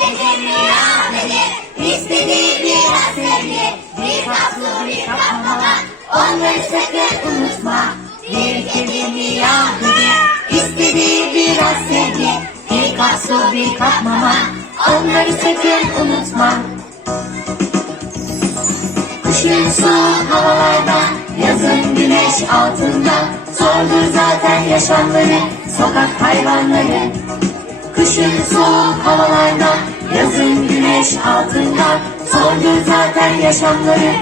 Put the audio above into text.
Memleketim miraseli, istediği miras sevgi. Bir tatlı bir katlama, onları sakın unutma. Memleketim miraseli, istediği miras sevgi. Bir tatlı bir katlama, onları sakın unutma. Kışın soğuk havalarda, yazın güneş altında. Zordur zaten yaşamları, sokak hayvanları. Kışın soğuk havalarda güneş altında Zordur zaten yaşamları